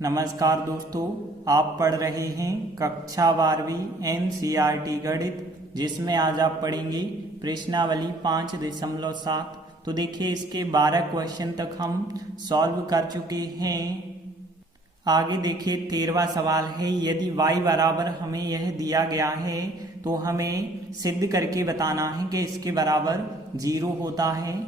नमस्कार दोस्तों, आप पढ़ रहे हैं कक्षा 12वीं एनसीईआरटी गणित, जिसमें आज आप पढ़ेंगे प्रश्नावली 5.7। तो देखिए इसके 12 क्वेश्चन तक हम सॉल्व कर चुके हैं। आगे देखिए 13वां सवाल है, यदि y बराबर हमें यह दिया गया है तो हमें सिद्ध करके बताना है कि इसके बराबर 0 होता है।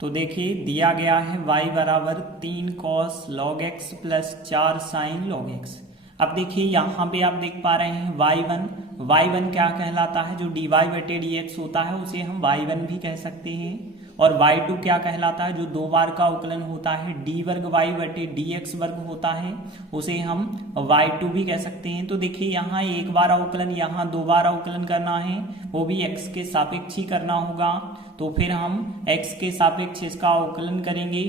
तो देखिए दिया गया है y बराबर 3 cos log x plus 4 sin log x। अब देखिए यहाँ पे आप देख पा रहे हैं y1 क्या कहलाता है, जो dy बटे dx होता है उसे हम y1 भी कह सकते हैं। और y2 क्या कहलाता है, जो 2 बार का अवकलन होता है d वर्ग y बटे dx वर्ग होता है उसे हम y2 भी कह सकते हैं। तो देखिए यहाँ एक बार अवकलन, यहाँ 2 बार अवकलन करना है, वो भी x के सापेक्ष ही करना होगा। तो फिर हम x के सापेक्ष इसका अवकलन करेंगे।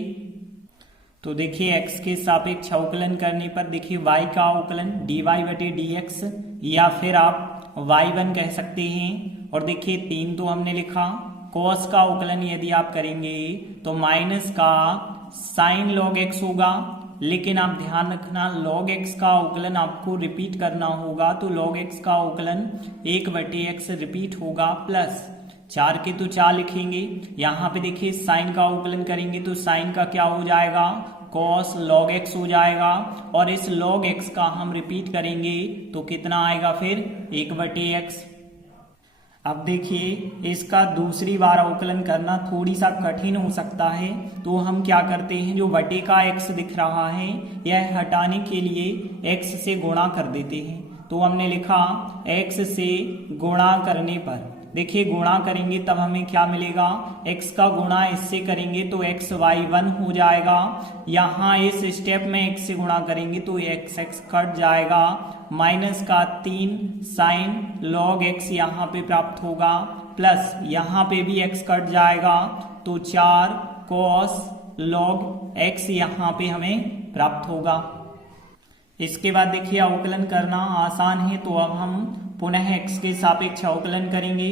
तो देखिए x के सापेक्ष अवकलन करने पर देखिए y का अवकलन dy बटे dx या फिर आप y1 कह सकते हैं। और देखिए 3 तो हमने लिखा, cos का अवकलन यदि आप करेंगे तो माइनस का sin log x होगा। लेकिन आप ध्यान रखना log x का अवकलन आपको रिपीट करना होगा, तो log x का अवकलन 1 बटे x रिपीट होगा प्लस 4 के तो 4 लिखेंगे। यहाँ पे देखिए साइन का अवकलन करेंगे तो साइन का क्या हो जाएगा, cos log x हो जाएगा। और इस log x का हम रिपीट करेंगे तो कितना आएगा फिर 1 बटे x। अब देखिए इसका दूसरी बार अवकलन करना थोड़ी सा कठिन हो सकता है, तो हम क्या करते हैं, जो बटे का x दिख रहा है यह हटाने के लिए x से गुणा कर देते हैं। तो हमने लिखा x से गुणा करने पर देखिए गुणा करेंगे तब हमें क्या मिलेगा, x का गुणा इससे करेंगे तो xy1 हो जाएगा। यहाँ इस स्टेप में x से गुणा करेंगे तो x कट जाएगा, माइनस का 3 sin log x यहाँ पे प्राप्त होगा प्लस यहाँ पे भी x कट जाएगा तो 4 cos log x यहाँ पे हमें प्राप्त होगा। इसके बाद देखिए अवकलन करना आसान है, तो अब हम पुनः x के सापेक्ष अवकलन करेंगे।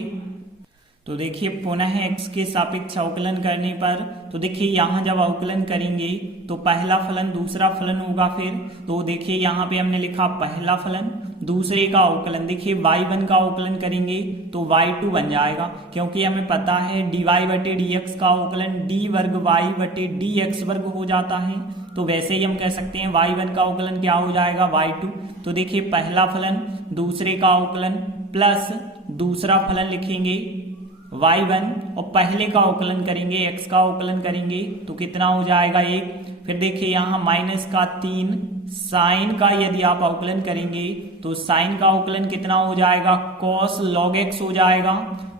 तो देखिए पुनः x के सापेक्ष अवकलन करने पर तो देखिए यहाँ जब अवकलन करेंगे तो पहला फलन दूसरा फलन होगा। फिर तो देखिए यहाँ पे हमने लिखा पहला फलन दूसरे का अवकलन, देखिए y1 का अवकलन करेंगे तो y2 बन जाएगा, क्योंकि हमें पता है dy बटे dx का अवकलन d वर्ग y बटे dx वर्ग हो जाता है। तो वैसे ही हम कह सकते हैं y1 का अवकलन क्या हो जाएगा, y2। तो देखिए पहला फलन दूसरे का अवकलन प्लस दूसरा फलन लिखेंगे y1 और पहले का अवकलन करेंगे x का अवकलन करेंगे तो कितना हो जाएगा 1। फिर देखिए यहाँ माइनस का 3 साइन का यदि आप अवकलन करेंगे तो साइन का अवकलन कितना हो जाएगा, cos log x हो जाएगा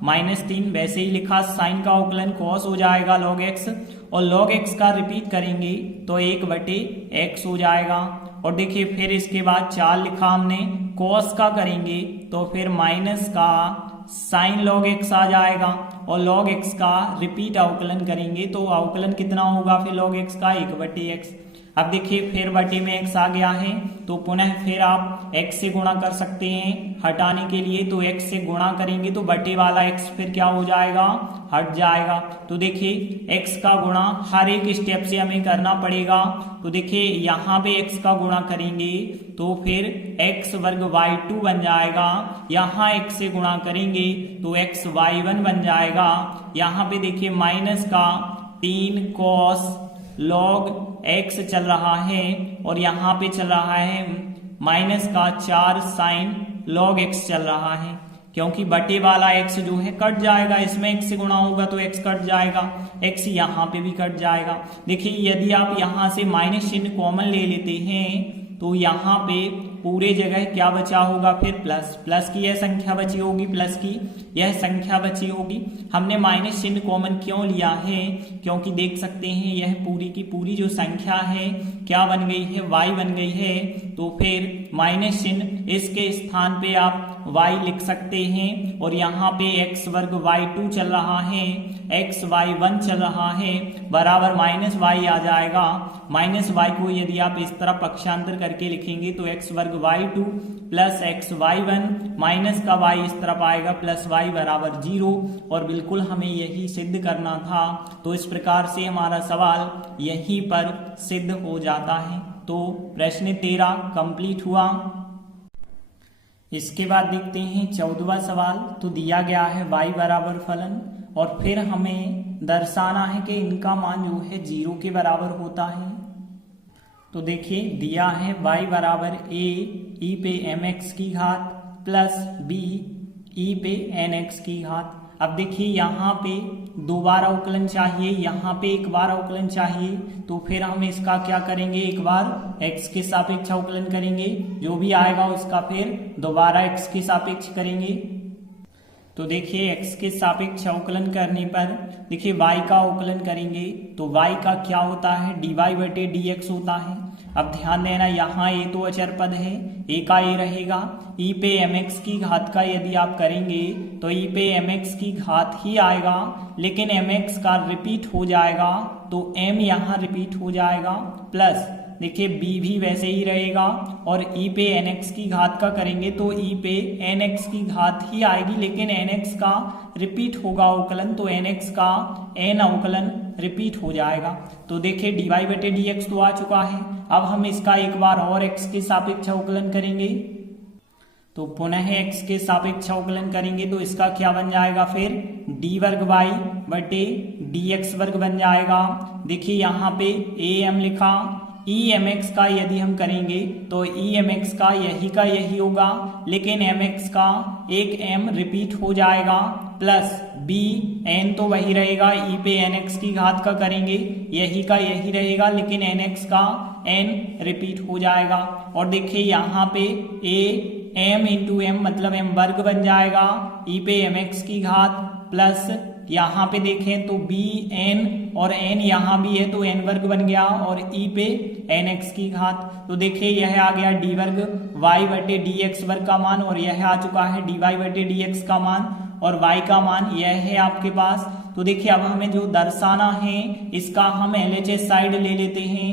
-3। वैसे ही लिखा साइन का अवकलन cos हो जाएगा log x, और log x का रिपीट करेंगे तो 1 बटे x हो जाएगा। और देखिए फिर इसके बाद 4 लिखा हमने, cos का करेंगे तो फिर माइनस का sin log x आ जाएगा, और log x का रिपीट अवकलन करेंगे तो अवकलन कितना होगा फिर log x का 1 बटे x। अब देखिए फिर बटे में x आ गया है तो पुनः फिर आप x से गुणा कर सकते हैं हटाने के लिए। तो x से गुणा करेंगे तो बटे वाला x फिर क्या हो जाएगा, हट जाएगा। तो देखिए x का गुणा हर एक स्टेप से हमें करना पड़ेगा। तो देखिए यहाँ पे x का गुणा करेंगे तो फिर x वर्ग y2 बन जाएगा, यहाँ x से गुणा करेंगे तो x y1 बन जाएगा। यहाँ पे देखिए माइनस का 3 cos log x चल रहा है और यहाँ पे चल रहा है माइनस का 4 sin log x चल रहा है, क्योंकि बटे वाला x जो है कट जाएगा, इसमें x से गुणा होगा तो x कट जाएगा, x यहाँ पे भी कट जाएगा। देखिए यदि आप यहाँ से माइनस चिन्ह कॉमन ले लेते हैं तो यहाँ पे पूरे जगह क्या बचा होगा, फिर प्लस की यह संख्या बची होगी, प्लस की यह संख्या बची होगी। हमने माइनस चिन्ह कॉमन क्यों लिया है, क्योंकि देख सकते हैं यह पूरी की पूरी जो संख्या है क्या बन गई है, y बन गई है। तो फिर माइनस चिन्ह इसके स्थान पे आप y लिख सकते हैं और यहाँ पे x वर्ग y2 चल रहा है, x y1 चल रहा है, बराबर माइनस y आ जाएगा। माइनस y को यदि आप इस तरह पक्षांतर करके लिखेंगे तो x वर्ग y2 plus x y1 minus का y इस तरफ आएगा प्लस y बराबर 0, और बिल्कुल हमें यही सिद्ध करना था। तो इस प्रकार से हमारा सवाल यहीं पर सिद्ध हो जाता है। तो प्रश्न 13 कंप्लीट हुआ। इसके बाद देखते हैं 14वां सवाल। तो दिया गया है y बराबर फलन और फिर हमें दर्शाना है कि इनका मान जो है 0 के बराबर होता है। तो देखिए दिया है y बराबर a e पे mx की घात प्लस b e पे nx की घात। अब देखिए यहाँ पे दो बार अवकलन चाहिए, यहाँ पे एक बार अवकलन चाहिए, तो फिर हम इसका क्या करेंगे, एक बार x के सापेक्ष अवकलन करेंगे, जो भी आएगा उसका फिर दोबारा x के सापेक्ष करेंगे। तो देखिए x के सापेक्ष अवकलन करने पर देखिए y का अवकलन करेंगे तो y का क्या होता है, dy बटे dx होता है। अब ध्यान देना यहाँ a तो अचर पद है, a का a रहेगा, e पे mx की घात का यदि आप करेंगे तो e पे mx की घात ही आएगा, लेकिन mx का रिपीट हो जाएगा तो m यहाँ रिपीट हो जाएगा, प्लस देखिए b भी वैसे ही रहेगा और e पे nx की घात का करेंगे तो e पे nx की घात ही आएगी, लेकिन nx का रिपीट होगा अवकलन तो nx का n अवकलन रिपीट हो जाएगा। तो देखिए dy बटे dx तो आ चुका है। अब हम इसका एक बार और x के सापेक्ष अवकलन करेंगे, तो पुनः x के सापेक्ष अवकलन करेंगे तो इसका क्या बन जाएगा, फिर d वर्ग y बटे dx वर्ग बन जाएगा। देखिए यहाँ पे am लिखा, mx का यदि हम करेंगे तो mx का यही होगा, लेकिन mx का एक m रिपीट हो जाएगा, प्लस b n तो वही रहेगा, e पे nx की घात का करेंगे यही रहेगा, लेकिन nx का n रिपीट हो जाएगा। और देखिए यहाँ पे a m इंटू m मतलब m वर्ग बन जाएगा, e पे mx की घात प्लस यहाँ पे देखें तो b n और n यहाँ भी है तो n वर्ग बन गया और e पे nx की घात। तो देखिए यह आ गया d वर्ग y बटे dx वर्ग का मान और यह आ चुका है dy बटे dx का मान और y का मान यह है आपके पास। तो देखिए अब हमें जो दर्शाना है इसका हम LHS साइड ले लेते हैं।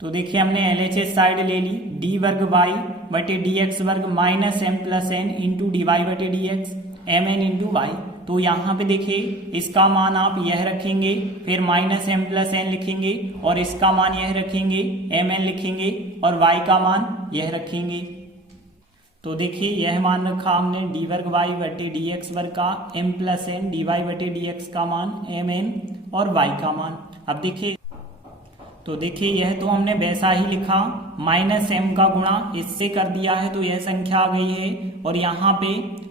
तो देखिए हमने LHS साइड ले ली, d वर्ग y बटे dx वर्ग minus m plus n into dy बटे dx mn इंटू y। तो यहाँ पे देखिए इसका मान आप यह रखेंगे, फिर माइनस m प्लस n लिखेंगे और इसका मान यह रखेंगे mn लिखेंगे और y का मान यह रखेंगे। तो देखिए यह मान रखा हमने d वर्ग y बटे dx वर्ग का m प्लस n dy बटे dx का मान mn और y का मान। अब देखिए तो देखिए यह तो हमने वैसा ही लिखा, माइनस m का गुणा इससे कर दिया है तो यह संख्या आ गई है, और यहाँ पे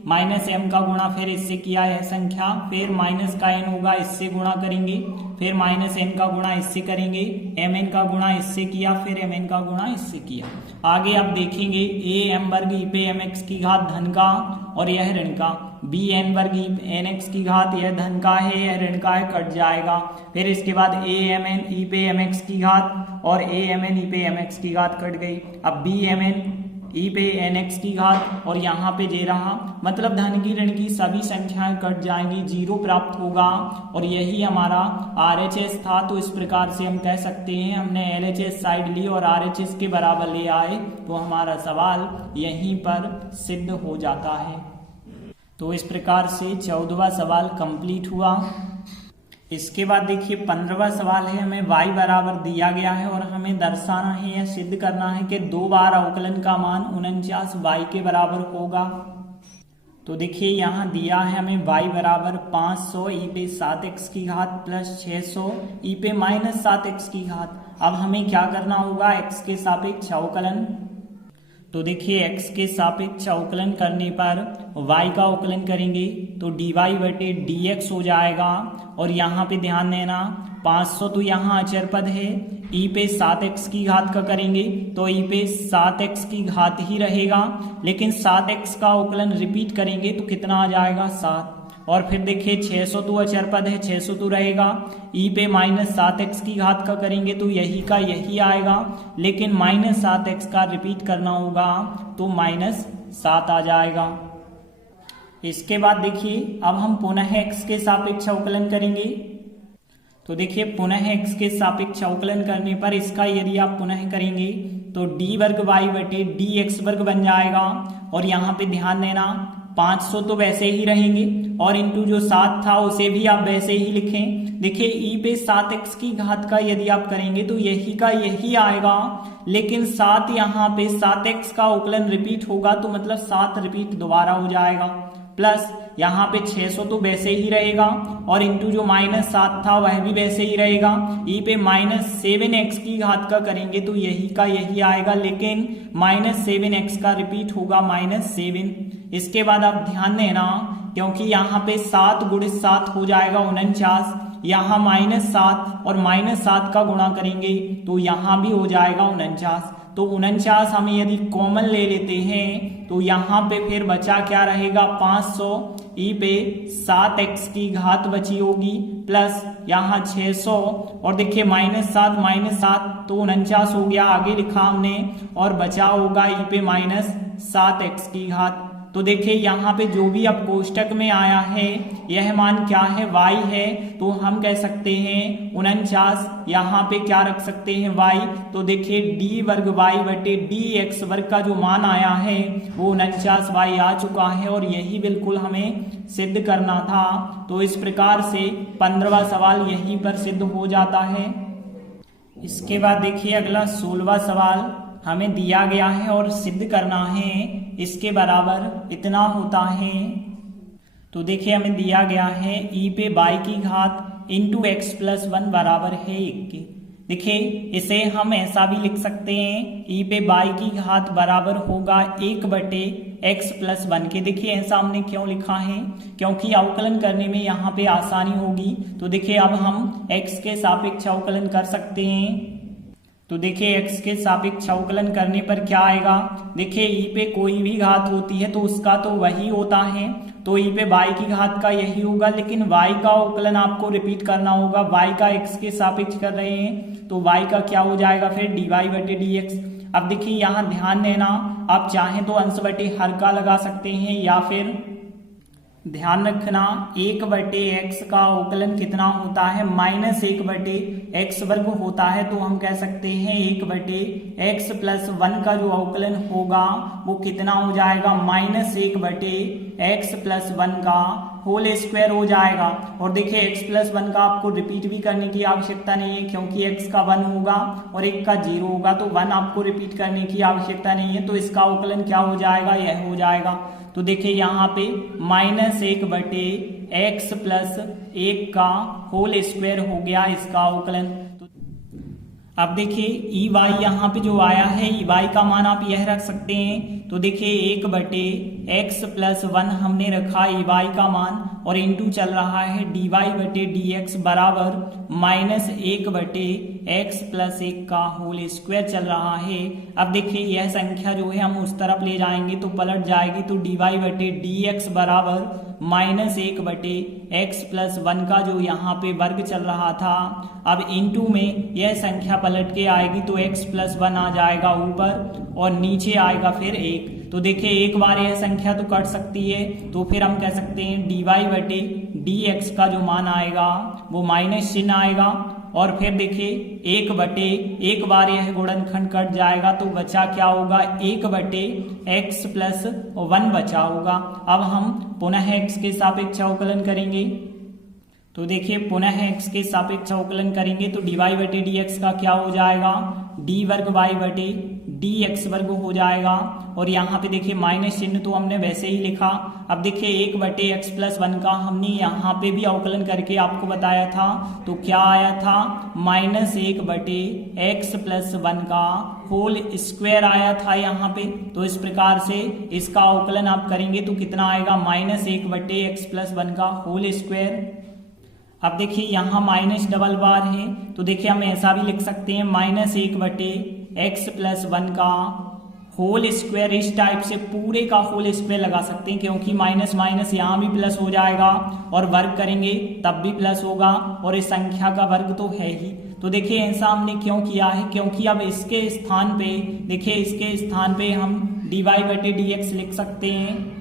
माइनस m का गुणा फिर इससे किया यह संख्या, फिर माइनस का n होगा इससे गुणा करेंगे, फिर माइनस n का गुणा इससे करेंगे, mn का गुणा इससे किया, फिर mn का गुणा इससे किया। आगे आप देखेंगे a m वर्ग e पे mx की घात धन का और यह ऋण का, b n वर्ग e nx की घात यह धन का है यह ऋण का है, कट जाएगा। फिर इसके बाद a mn e पे mx की घात और a mn e पे mx की घात कट गई। अब b mn e पे nx की घात और यहाँ पे दे रहा, मतलब धन की ऋण की सभी संख्याएं कट जाएंगी, 0 प्राप्त होगा और यही हमारा RHS था। तो इस प्रकार से हम कह सकते हैं हमने LHS साइड ली और RHS के बराबर ले आए तो हमारा सवाल यहीं पर सिद्ध हो जाता है। तो इस प्रकार से 14वां सवाल कंप्लीट हुआ। इसके बाद देखिए 15वां सवाल है, हमें y बराबर दिया गया है और हमें दर्शाना है या सिद्ध करना है कि 2 बार अवकलन का मान 49 y के बराबर होगा। तो देखिए यहाँ दिया है हमें y बराबर 500 e पे 7x की घात प्लस 600 e पे माइनस 7x की घात। अब हमें क्या करना होगा, x के सापेक्ष अवकलन। तो देखिए x के सापेक्ष अवकलन करने पर y का अवकलन करेंगे तो dy बटे dx हो जाएगा, और यहाँ पे ध्यान देना 500 तो यहाँ अचर पद है, e पे 7x की घात का करेंगे तो e पे 7x की घात ही रहेगा, लेकिन 7x का अवकलन रिपीट करेंगे तो कितना आ जाएगा 7। और फिर देखिए 600 तो अचर पद है 600 तो रहेगा, e पे माइनस 7x की घात का करेंगे तो यही का यही आएगा, लेकिन माइनस 7x का रिपीट करना होगा तो माइनस 7 आ जाएगा। इसके बाद देखिए अब हम पुनः x के सापेक्ष अवकलन करेंगे। तो देखिए पुनः x के सापेक्ष अवकलन करने पर इसका यदि आप पुनः करेंगे तो डी वर्ग वाई बटे डी एक्स वर्ग बन जाएगा। और यहाँ पे ध्यान देना 500 तो वैसे ही रहेंगे और इंटू जो 7 था उसे भी आप वैसे ही लिखें। देखिए ई पे 7x की घात का यदि आप करेंगे तो यही का यही आएगा, लेकिन 7 यहाँ पे 7x का अवकलन रिपीट होगा तो मतलब 7 रिपीट दोबारा हो जाएगा, प्लस यहाँ पे 600 तो वैसे ही रहेगा और इंटू जो -7 था वह भी वैसे ही रहेगा। ई पे -7x की घात का करेंगे तो यही का यही आएगा, लेकिन -7x का रिपीट होगा -7। इसके बाद आप ध्यान देना क्योंकि यहाँ पे 7 गुणित 7 हो जाएगा 49, यहाँ -7 और -7 का गुणा करेंगे तो यहाँ भी हो जाएगा 49। तो 49 हम यदि कॉमन ले लेते हैं तो यहाँ पे फिर बचा क्या रहेगा 500। ई पे 7x की घात बची होगी प्लस यहाँ 600 और देखिए -7 तो 49 हो गया, आगे लिखा हमने, और बचा होगा ई पे -7x की घात। तो देखिए यहाँ पे जो भी अब कोष्टक में आया है यह मान क्या है y है, तो हम कह सकते हैं 49 यहाँ पे क्या रख सकते हैं y। तो देखिए डी वर्ग y बटे डी एक्स वर्ग का जो मान आया है वो 49y आ चुका है और यही बिल्कुल हमें सिद्ध करना था। तो इस प्रकार से 15वां सवाल यहीं पर सिद्ध हो जाता है। इसके बाद देखिए अगला 16वां सवाल हमें दिया गया है और सिद्ध करना है इसके बराबर इतना होता है। तो देखिए हमें दिया गया है ई पे y की घात इंटू x प्लस 1 बराबर है 1 के। देखिए इसे हम ऐसा भी लिख सकते हैं ई पे y की घात बराबर होगा 1 बटे x प्लस 1 के। देखिए ऐसा हमने क्यों लिखा है, क्योंकि अवकलन करने में यहाँ पे आसानी होगी। तो देखिए अब हम x के सापेक्ष अवकलन कर सकते हैं। तो देखिए x के सापेक्ष अवकलन करने पर क्या आएगा, देखिए ई पे कोई भी घात होती है तो उसका तो वही होता है, तो ई पे y की घात का यही होगा, लेकिन y का अवकलन आपको रिपीट करना होगा। y का x के सापेक्ष कर रहे हैं तो y का क्या हो जाएगा फिर dy बटे dx। अब देखिए यहाँ ध्यान देना, आप चाहें तो अंश बटे हर का लगा सकते हैं या फिर ध्यान रखना 1 बटे x का अवकलन कितना होता है -1 बटे x वर्ग होता है, तो हम कह सकते हैं 1 बटे x प्लस 1 का जो अवकलन होगा वो कितना हो जाएगा -1 बटे x प्लस 1 का होल स्क्वायर हो जाएगा। और देखिए x प्लस 1 का आपको रिपीट भी करने की आवश्यकता नहीं है क्योंकि x का 1 होगा और 1 का 0 होगा, तो 1 आपको रिपीट करने की आवश्यकता नहीं है। तो इसका अवकलन क्या हो जाएगा, यह हो जाएगा। तो देखिए यहाँ पे -1 बटे x प्लस 1 का होल स्क्वायर हो गया इसका अवकलन। अब देखिए ई वाई यहाँ पे जो आया है ई वाई का मान आप यह रख सकते हैं। तो देखिए 1 बटे x प्लस 1 हमने रखा ई वाई का मान और इंटू चल रहा है डी वाई बटे डी एक्स बराबर -1 बटे x प्लस 1 का होल स्क्वायर चल रहा है। अब देखिए यह संख्या जो है हम उस तरफ ले जाएंगे तो पलट जाएगी, तो डी वाई बटे डी एक्स बराबर -1 बटे x प्लस 1 का जो यहाँ पे वर्ग चल रहा था, अब इंटू में यह संख्या पलट के आएगी तो x प्लस 1 आ जाएगा ऊपर और नीचे आएगा फिर 1। तो देखिए एक बार यह संख्या तो कट सकती है, तो फिर हम कह सकते हैं dy बटे dx का जो मान आएगा वो माइनस चिन्ह आएगा और फिर देखिए 1 बटे एक बार यह गुणनखंड कट जाएगा तो बचा क्या होगा 1 बटे x प्लस 1 बचा होगा। अब हम पुनः x के सापेक्ष अवकलन करेंगे। तो देखिए पुनः x के सापेक्ष अवकलन करेंगे तो dy बटे dx का क्या हो जाएगा, d वर्ग y बटे dx वर्ग हो जाएगा और यहाँ पे देखिए माइनस चिन्ह तो हमने वैसे ही लिखा। अब देखिए 1 बटे x प्लस 1 का हमने यहाँ पे भी अवकलन करके आपको बताया था, तो क्या आया था -1 बटे x प्लस 1 का होल स्क्वायर आया था यहाँ पे। तो इस प्रकार से इसका अवकलन आप करेंगे तो कितना आएगा -1 बटे x प्लस 1 का होल स्क्वायर। अब देखिए यहाँ माइनस डबल बार है तो देखिए हम ऐसा भी लिख सकते हैं -1 बटे x प्लस 1 का होल स्क्वायर। इस टाइप से पूरे का होल स्क्वायर लगा सकते हैं क्योंकि माइनस माइनस यहाँ भी प्लस हो जाएगा और वर्ग करेंगे तब भी प्लस होगा और इस संख्या का वर्ग तो है ही। तो देखिए ऐसा हमने क्यों किया है, क्योंकि अब इसके स्थान पे देखिए इसके स्थान पे हम dy/dx लिख सकते हैं।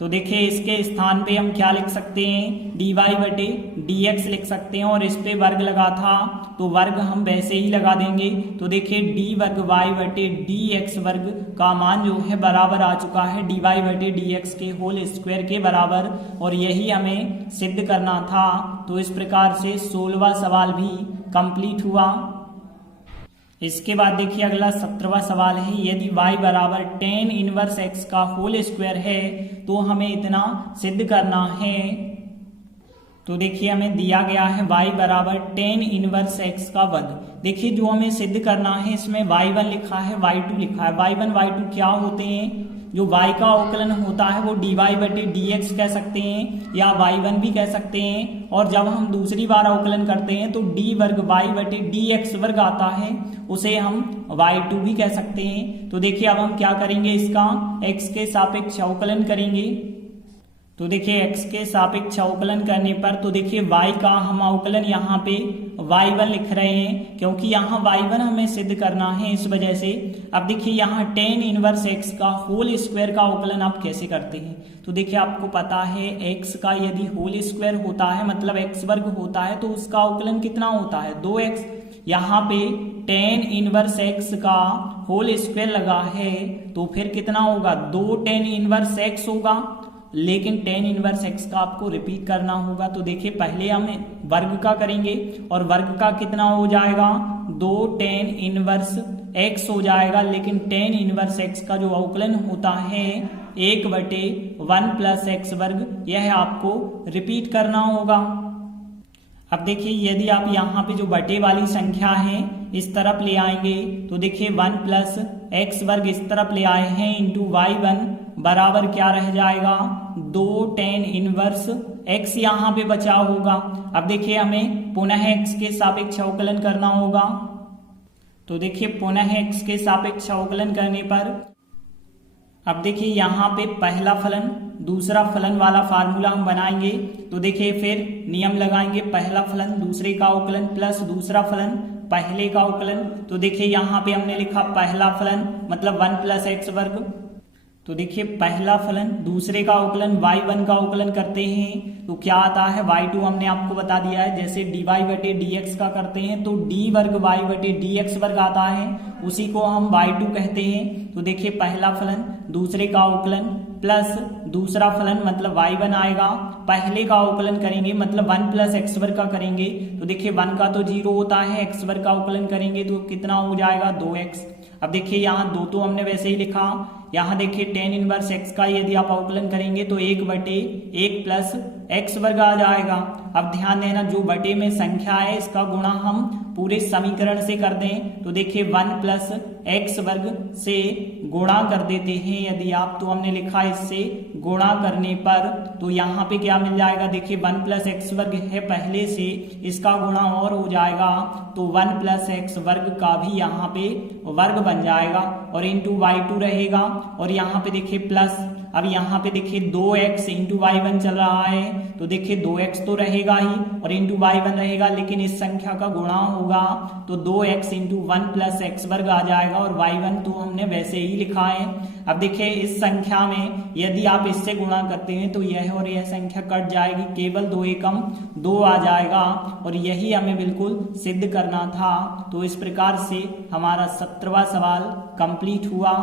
तो देखिए इसके स्थान पे हम क्या लिख सकते हैं, dy/dx लिख सकते हैं, और इस पे वर्ग लगा था तो वर्ग हम वैसे ही लगा देंगे। तो देखिए d वर्ग y/dx वर्ग का मान जो है बराबर आ चुका है dy/dx के होल स्क्वायर के बराबर, और यही हमें सिद्ध करना था। तो इस प्रकार से 16वां सवाल भी कंप्लीट हुआ। इसके बाद देखिए अगला 17वां सवाल है, यदि y बराबर tan इनवर्स x का होल स्क्वायर है तो हमें इतना सिद्ध करना है। तो देखिए हमें दिया गया है y बराबर tan इनवर्स x का वर्ग। देखिए जो हमें सिद्ध करना है इसमें y1 लिखा है, y2 लिखा है। y1 y2 क्या होते हैं, जो y का अवकलन होता है वो dy/dx कह सकते हैं या y1 भी कह सकते हैं, और जब हम दूसरी बार अवकलन करते हैं तो d वर्ग y/dx वर्ग आता है, उसे हम y2 भी कह सकते हैं। तो देखिए अब हम क्या करेंगे, इसका x के सापेक्ष अवकलन करेंगे। तो देखिए x के सापेक्ष अवकलन करने पर तो देखिए y का हम अवकलन यहाँ पे y1 लिख रहे हैं, क्योंकि यहाँ y1 हमें सिद्ध करना है इस वजह से। अब देखिए यहाँ tan इनवर्स x का होल स्क्वायर का अवकलन आप कैसे करते हैं, तो देखिए आपको पता है x का यदि होल स्क्वायर होता है मतलब x वर्ग होता है तो उसका अवकलन कितना होता है, 2x। यहाँ पे tan इनवर्स x का होल स्क्वायर लगा है तो फिर कितना होगा, 2 tan इनवर्स x होगा, लेकिन tan इनवर्स x का आपको रिपीट करना होगा। तो देखिए पहले हम वर्ग का करेंगे और वर्ग का कितना हो जाएगा, 2 tan इनवर्स x हो जाएगा, लेकिन tan इनवर्स x का जो अवकलन होता है 1/1 + x वर्ग, यह आपको रिपीट करना होगा। अब देखिए यदि आप यहाँ पे जो बटे वाली संख्या है इस तरफ ले आएंगे तो देखिए 1 + x वर्ग इस तरफ ले आए हैं इंटू y1 बराबर क्या रह जाएगा, 2 tan इनवर्स x यहाँ पे बचा होगा। अब देखिए हमें पुनः x के सापेक्ष अवकलन करना होगा। तो देखिए पुनः x के सापेक्ष अवकलन करने पर अब देखिए यहाँ पे पहला फलन दूसरा फलन वाला फार्मूला हम बनाएंगे। तो देखिए फिर नियम लगाएंगे, पहला फलन दूसरे का अवकलन प्लस दूसरा फलन पहले का अवकलन। तो देखिए यहाँ पे हमने लिखा पहला फलन मतलब 1 + x वर्ग। तो देखिए पहला फलन दूसरे का अवकलन y1 का अवकलन करते हैं तो क्या आता है, y2 हमने आपको बता दिया है, जैसे dy/dx का करते हैं तो d वर्ग y/dx वर्ग आता है, उसी को हम y2 कहते हैं। तो देखिए पहला फलन दूसरे का अवकलन प्लस दूसरा फलन मतलब y1 आएगा, पहले का अवकलन करेंगे मतलब 1 + x वर्ग का करेंगे। तो देखिए 1 का तो 0 होता है, x वर्ग का अवकलन करेंगे तो कितना हो जाएगा, 2x। अब देखिए यहाँ 2 तो हमने वैसे ही लिखा, यहाँ देखिए tan इनवर्स x का यदि आप अवकलन करेंगे तो 1/1 + x वर्ग आ जाएगा। अब ध्यान देना जो बटे में संख्या है इसका गुणा हम पूरे समीकरण से कर दें। तो देखिए 1 + x वर्ग से गुणा कर देते हैं यदि आप, तो हमने लिखा इससे गुणा करने पर तो यहाँ पे क्या मिल जाएगा, देखिए 1 + x वर्ग है पहले से, इसका गुणा और हो जाएगा तो 1 + x वर्ग का भी यहाँ पे वर्ग बन जाएगा और इंटू y2 रहेगा, और यहाँ पे देखिए प्लस। अब यहाँ पे देखिए 2x इंटू y1 चल रहा है तो देखिए 2x तो रहेगा ही और इंटू y1 रहेगा, लेकिन इस संख्या का गुणा होगा तो 2x इंटू 1 + x वर्ग आ जाएगा और y1 तो हमने वैसे ही लिखा है। अब देखिए इस संख्या में यदि आप इससे गुणा करते हैं तो यह और यह संख्या कट जाएगी, केवल 2 एकम 2 आ जाएगा, और यही हमें बिल्कुल सिद्ध करना था। तो इस प्रकार से हमारा 17वां सवाल कंप्लीट हुआ।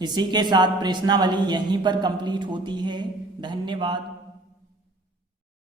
इसी के साथ प्रश्नावली यहीं पर कंप्लीट होती है। धन्यवाद।